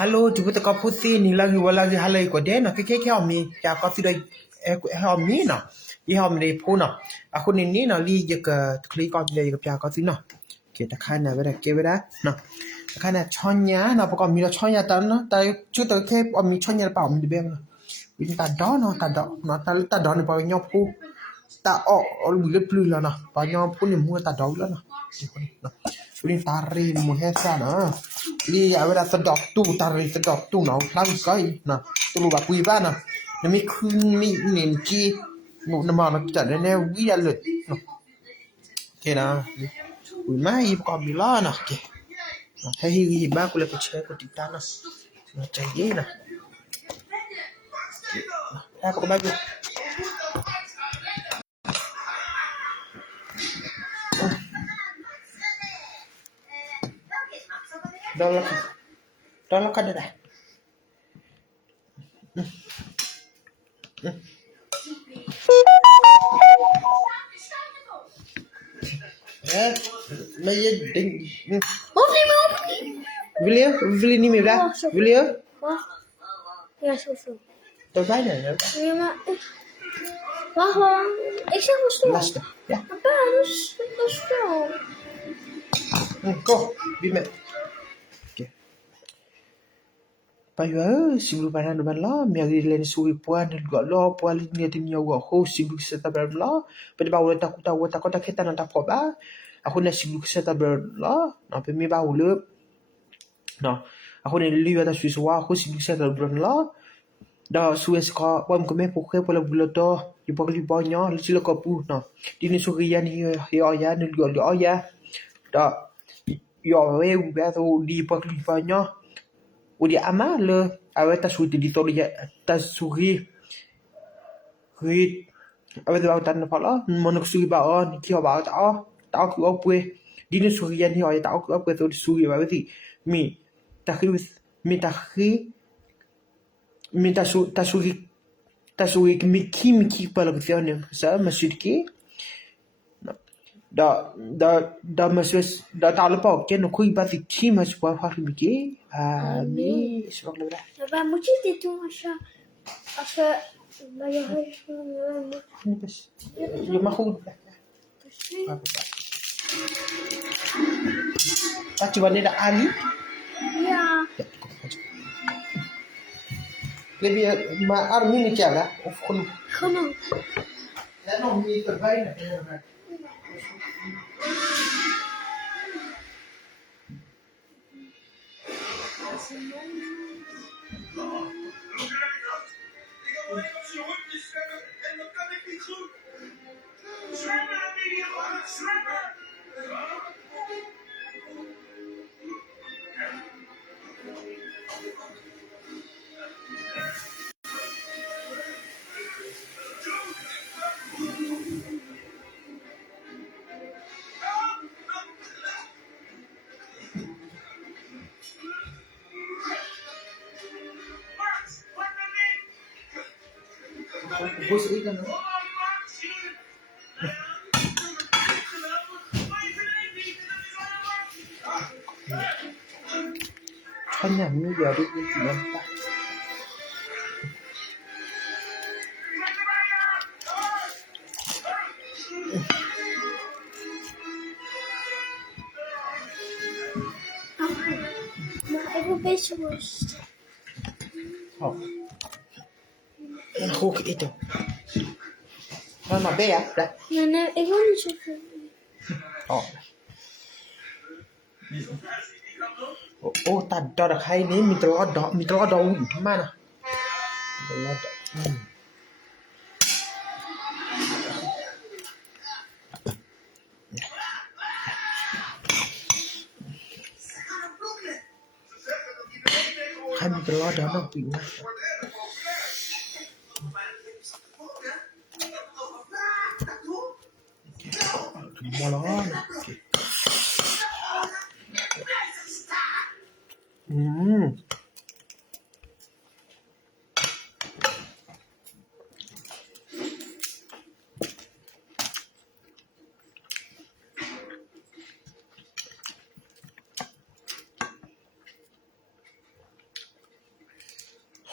Halo, jemput ke putih ni lagi lagi halai ko dia nak ke om ni. Ya kau tidak om ni na. Dia om ni pun na. Aku ni na li je ke klik kau dia ke pia kau na. Kita kan na bera ke bera na. Kan na chonya na pokok mi la chonya tan na. Tai chu tu ke om mi chonya pa om di bem na. Win ta do no ta do no ta do ni pa nyopu. Ta o bulet plu la na. Pa nyopu ni mu ta do la na. Win tari mu hesa na. Li awera sedok tu tari sedok tu no lang kai na tu ba kui ba na na mi kun mi nin ki no na ma na ta ne wi ya le no ke na wi mai ko mi la na ke he hi ba ku le ko che ko ti ta na na cha ye na ha ko ba ju đó là cái đây này Mày định William ni mày ra William Ja, zo. tôi thấy này Ja, maar wacht. Ik zeg wel stop. lastig ja Papa, dat is veel. go đi mẹ Paiva sibu paran ban la miagi len sui puan go lo puan ni tin yo go ho sibu seta ban la pe ba wala takuta wata kota keta na ta ba aku na sibu seta ban la na pe mi ba wala na aku ni li wata suis wa ho sibu seta ban la da suis ka pom ko me pu ke pola buloto yu pa li banyo li silo ko pu na dini surian hi ya ni go ya da yo we ba to di pa li banyo Udi amale awe ta suiti di toli ya ta suri rit awe ta tan pala monok suri ba on ki ba ta ku opwe dine suri yan hi ta ku opwe to suri ba ti mi ta khi mi ta khi mi ta suri mi ki pala ku fione sa masudki da maswes da ta lupa ke no kui ba ti ki mas wa fa ki mi sebab la Papa, moet je dit doen als we bij je huis ini bes ya mahu Pacu ni dah Ali Ja. lebih ma army ni kya lah of kun Genoeg. ya no mi terbaik bos ikan hanya ni dia di dalam tak Maar ik wil een beetje worst. oh aku itu Mama be ya dah Nee, ik wil niet zoveel. oh oh tak ada kai ni mi terlalu ada di mana Kan terlalu ada nak pindah Malah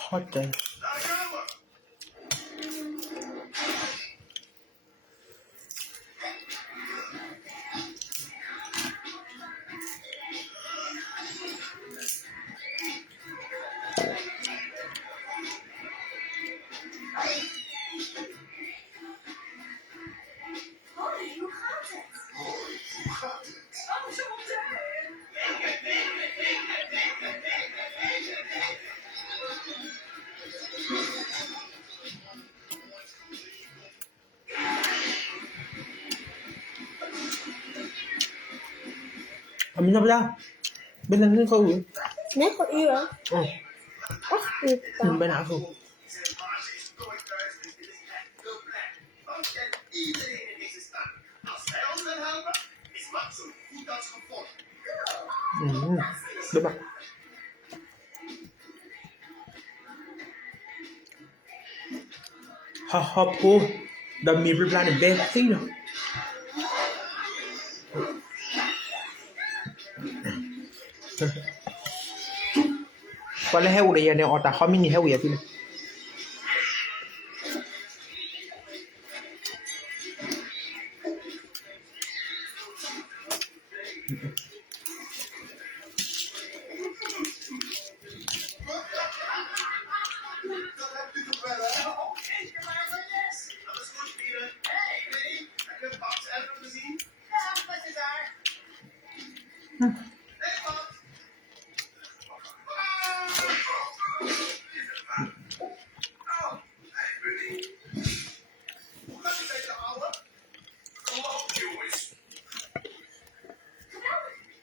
hot then. Aminah pala. Binangin ko yun. Nee, voor u wel. Oh, 8 uur yun totaal. ba na ako? Diba? Haha po. Dami plan ng Betty, no? Wala hew na yan yung otak. Kami ni hew yan.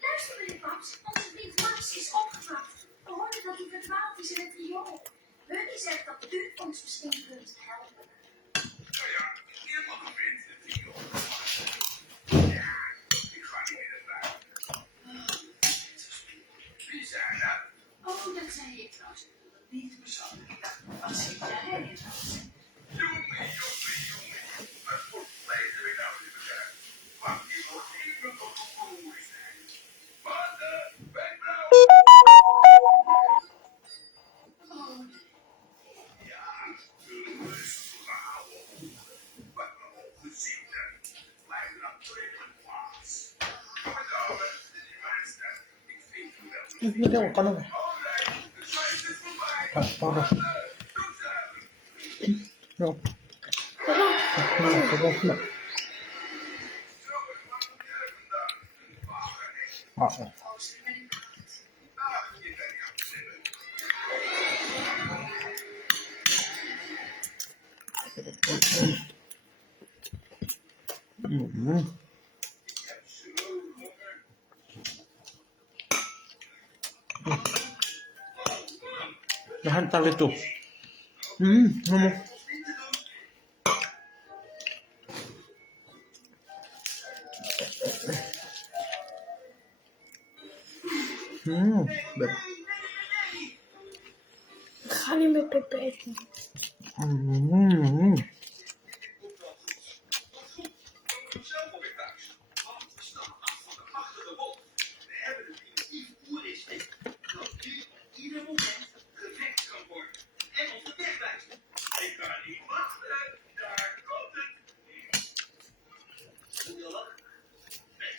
Luister meneer Paps, onze vriend Max is opgepakt. We hoorden dat hij verdwaald is in het riool. Bunny zegt dat u ons misschien kunt helpen. Nou ja, helemaal gevind in het riool. Ja, ik ga niet meer naar buiten. Wie zei dat? Oh, dat zei ik trouwens. Niet persoonlijk. Wat zie jij in trouwens? Jongen. Wat voor vlees heb ik nou in elkaar? Want die wordt even op de koe zijn. Wat wenkbrauw! Ja, rustig houden. Wat me ongezien hebt. Blijf dan tegen plaats. Kom maar door, dit is mijn stem. Ik vind u wel. Hindi ako ka naman. Alright, de tijd is voorbij. Para. Doe het. No. No. Ah, lahat tayo ito. Ano? Ik ga niet meer peper eten. Zelf alweer thuis. Want we staan af van de machtige wolf. We hebben een primitief oerinstinct dat nu op ieder moment gewekt kan worden. En ons de weg wijst. Ik kan niet wachten. Daar komt het. Moet je lachen? Nee.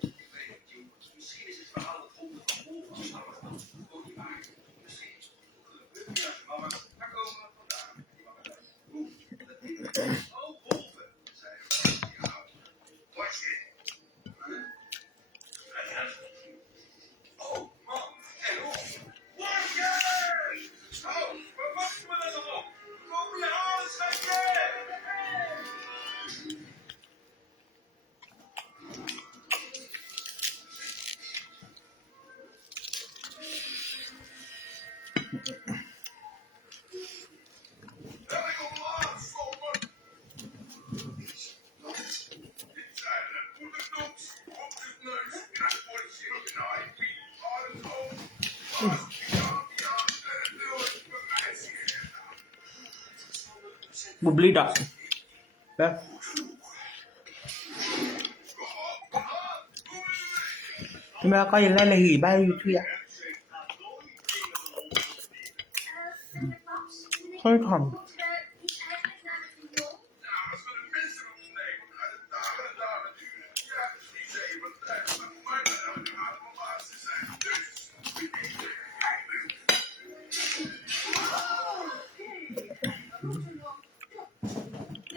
Ik weet het, jongens. Misschien is het verhaal het volgende van wolf afstammen. Ook niet waar. Misschien is het gelukkig. Ja, mama. Waar komen we vandaan? Die mama zei, oeh, dat ding. Oh, wolven, zei ze. Ja, wat je? Oh, man, en op. Watjes! Oh, waar wachten we dan nog op? Kom je halen, schatje! Heb ik op laat, stoppen! Dit zijn de poederdoeks op de neus. En als politie op de naai. Adem op. Ja, en doe het bij mij sigaret. Bubli dat. Ja. Maar kan je lellen hier bij YouTube? Ja. Meneer Paps, meneer, Gooi het gewoon. moeten we niet eigenlijk naar het riool? Ja, als we de mensen opnemen, gaat het dagen en dagen duren. Ja, het is niet zeven tijd, maar voor mij kan elke avond mijn laatste zijn.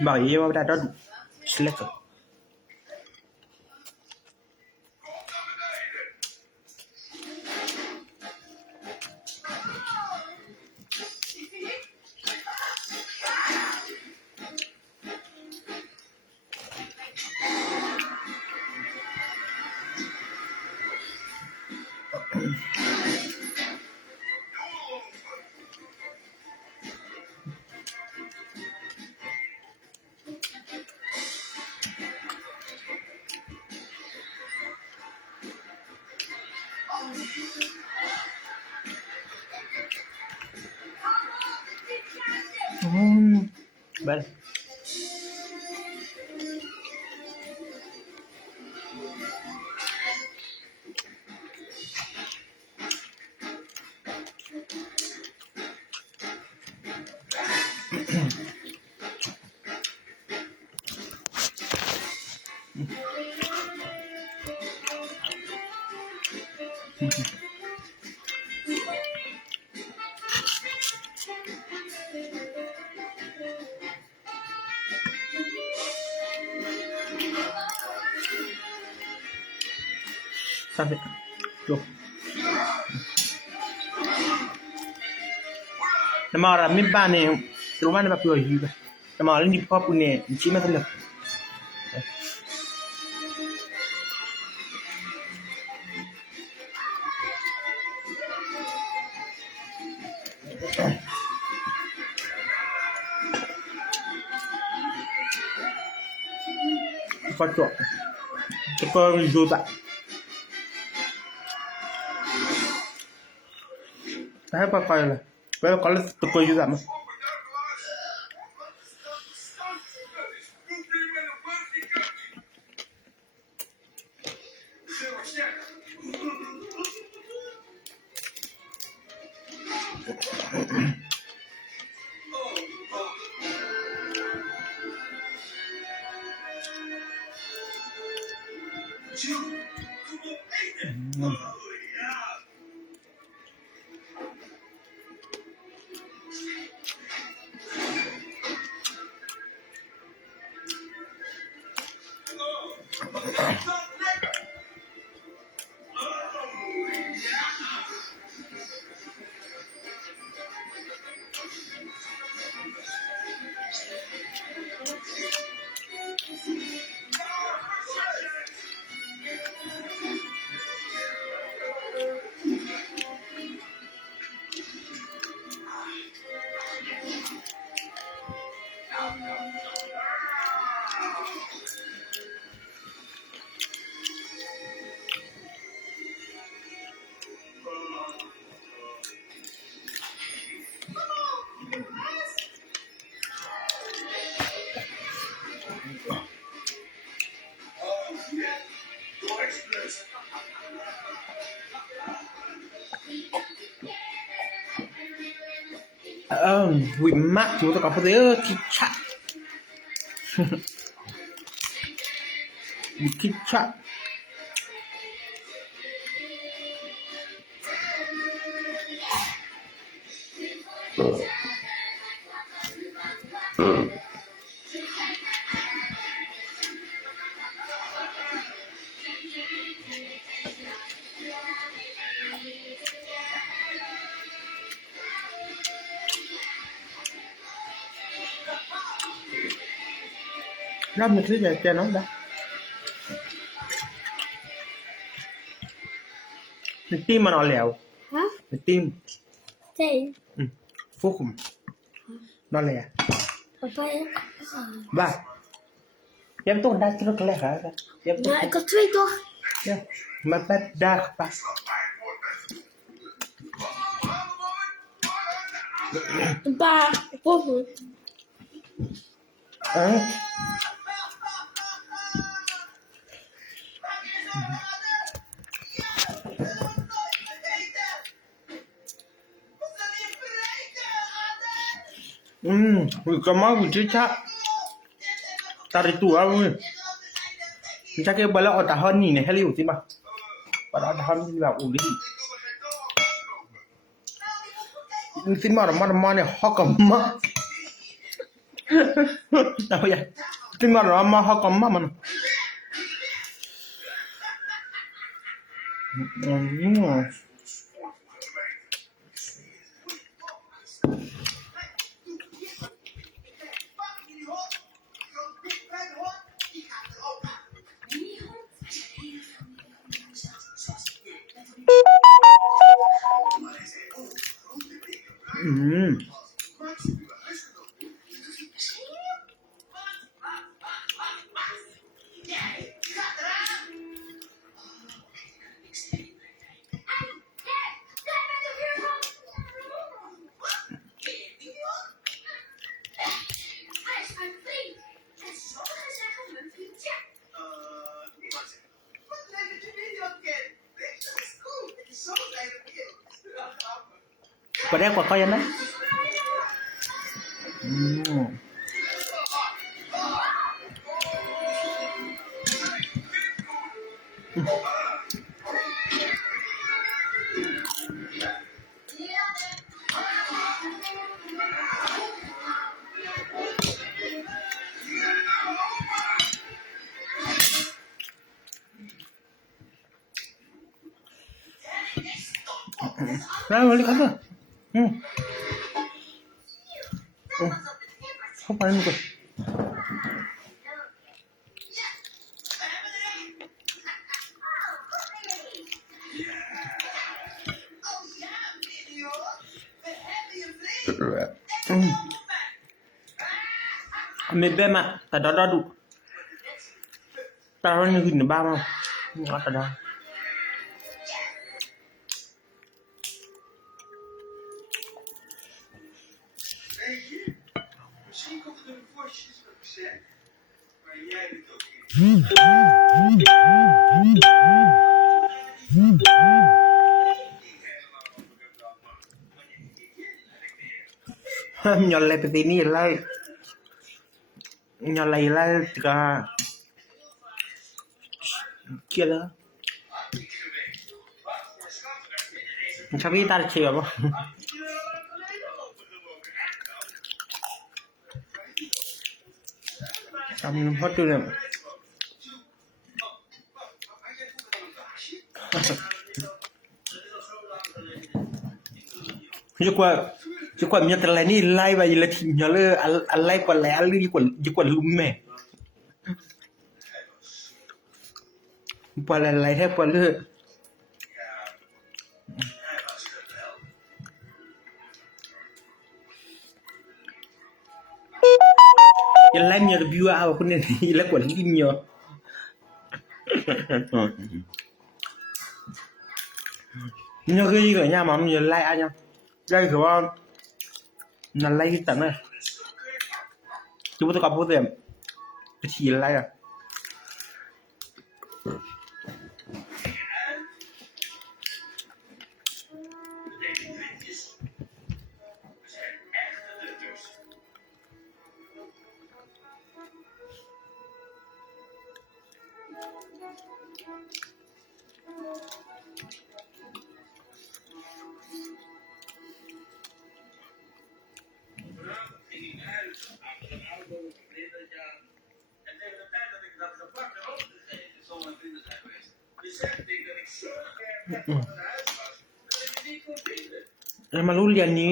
Maar hier wat dat is lekker. Kom naar beneden. Wel. Sampai. Tuh. Nama orang ni bani rumah ni apa juga. Nama orang ni apa punya cina tu lah. Kocok. Kocok juga. Saya pakai lah. Kalau kocok juga mah. Quỷ mắt chúng ta có cái thịt chặt. Thịt chặt. Nó mình cứ về cho nó đã. Mình tim mà nó lèo. Hả? Mình tim. Thế Vô cùng. Nó lè. papa Ba. Em tôi đã kilo cái lẻ hả? Em tôi. ja, ik had 2 toch? Ja. Maar bij dag pas. Een paar poppen. Kamu cicak tarik tua nih. Cicak ke bala otahan nih nih heliu sih bah. Pada otahan ini bah uli. Ini mana hakama. Apa ya? Ini mana hakama mana? Hij is mijn vriend. En sommigen zeggen mijn vriendje. Niemand zegt. Wat leuk dat je video kent. Weet je, dat is cool. Het is zo blij dat je. Grappig. Có đẹp quả coi đấy. Ra rồi đi cắt rồi. Không phải một cái. Mình bên mà, tại đó đó đủ. Tao như hình ba mà. Ngon ở đâu. Misschien komt er een vosjes met gezegd. Maar jij doet ook niet. Nyolai pe sini lai. Nyolai lai juga. Kira. Tapi tar cewek apa? Kamu hot tuh nih. Chứ quả miếng cái này ni lai và là thịt nhỏ lơ ăn lai quả lẻ ăn lư quả lùm mẹ quả là lai theo quả lơ cái lai nhiều view ao con này là quả lim nhiều nhiều cái gì ở nhà mà nhiều lai ăn nhau đâyคือว่านั่นไล่ตั้งเลยจุดประกอบพูดเต็มไปฉี่อะไรอ่ะมารู้เรียนนี้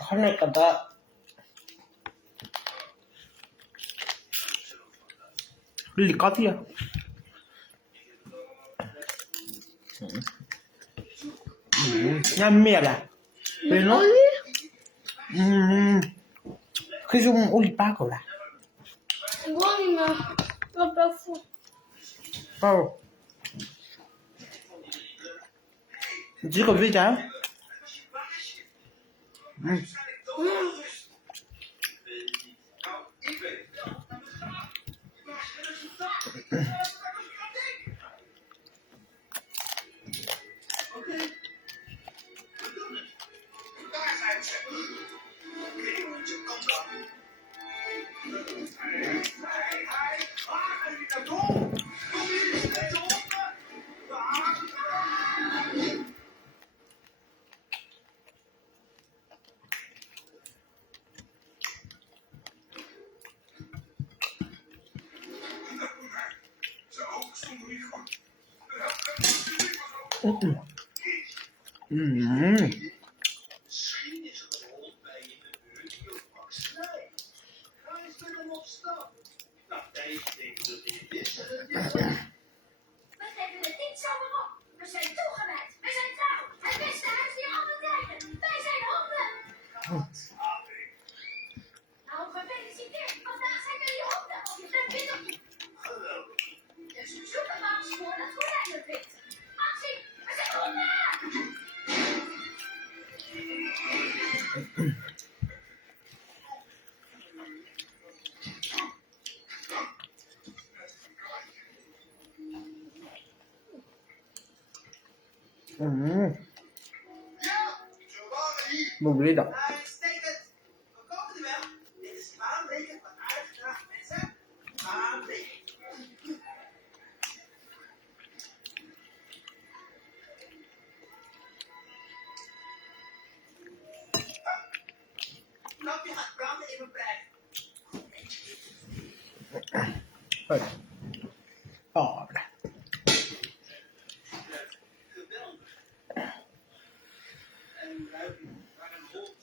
เขาในกับว่าลิกอที่อ่ะงานเมียล่ะเป็นเนาะคือซุ่มอุลิป้าเขาล่ะ Gewoon niet meer. Wat ben ik voor? ก็chỉ có gì chả Daar zijn ze. Misschien is er een hond bij je in de buurt die ook mag snijden. Ga eens met hem op stap. Nou, nee, ik denk dat hij het is. We geven het niet zomaar op. We zijn toegewijd. We zijn trouw. Het beste huisdier aller tijden. Wij zijn honden. Nou, gefeliciteerd. Vandaag zijn jullie honden. Of je bent wit of niet. Geweldig. Dus we zoeken Max voor dat gordijn vindt. Actie. We zijn honden. Zo waren hier. Mobilidad. Uitstekend. We komen er wel. Dit is het baanbreken van uitgedragen mensen. Baanbreken. Lampje gaat branden in mijn brein. Oh, Geweldig. En ruiken naar een hond.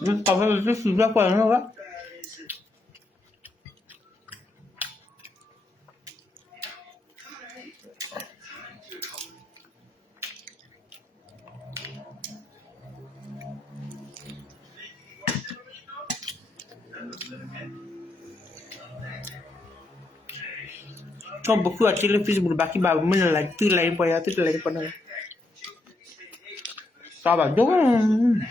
Dit café is sudah bueno, ¿verdad? Daar is het. Ga erheen. Ga natuurlijk al. Kau buku actually fish berbaki baru mana lagi tu lain payah tu lain pada. Sabar dong.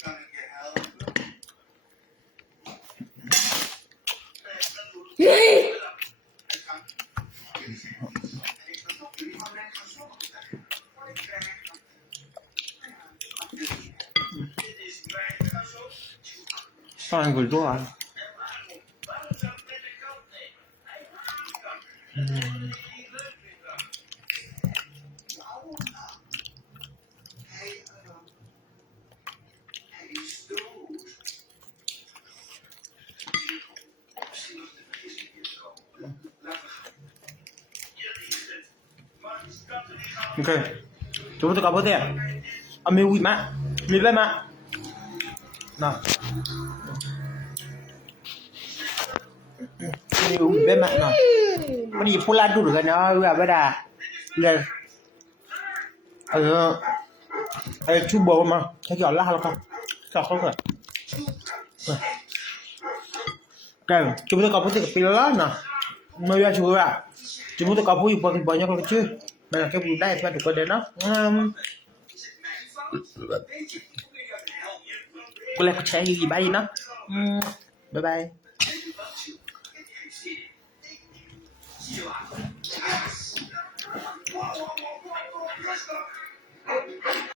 Kan ik je helpen? Ik verzoek jullie van mij gezorgd te zijn voor ik krijg. Dit is mijn gezorg. Sang kedua. Waarom zou ik met de kant nemen? Hij kan. Niet leuk vindt dat. Waarom nou? Hij is dood. Misschien was de vergissing hier zo. Laten we gaan. Hier is het. Maar is dat er niet aan? Okay. Cuba tu apa dia? Ambil wheat mak. Ambil baik mak. Nah. Ambil wheat baik mak nah. Mari pula dulu kan apa dah.เลยcuba mah. Saya jual lah kalau kau. Kau kau kan. Kan, cuba tu kau putih kepala lah nah. Mau ya cuba. Cuba tu kau putih banyak kalau kecil. Banyak yang belum dah itu kau dah nah. Boleh percaya diri baik nah. Bye bye. Yes. Wow, wow, wow, wow, wow.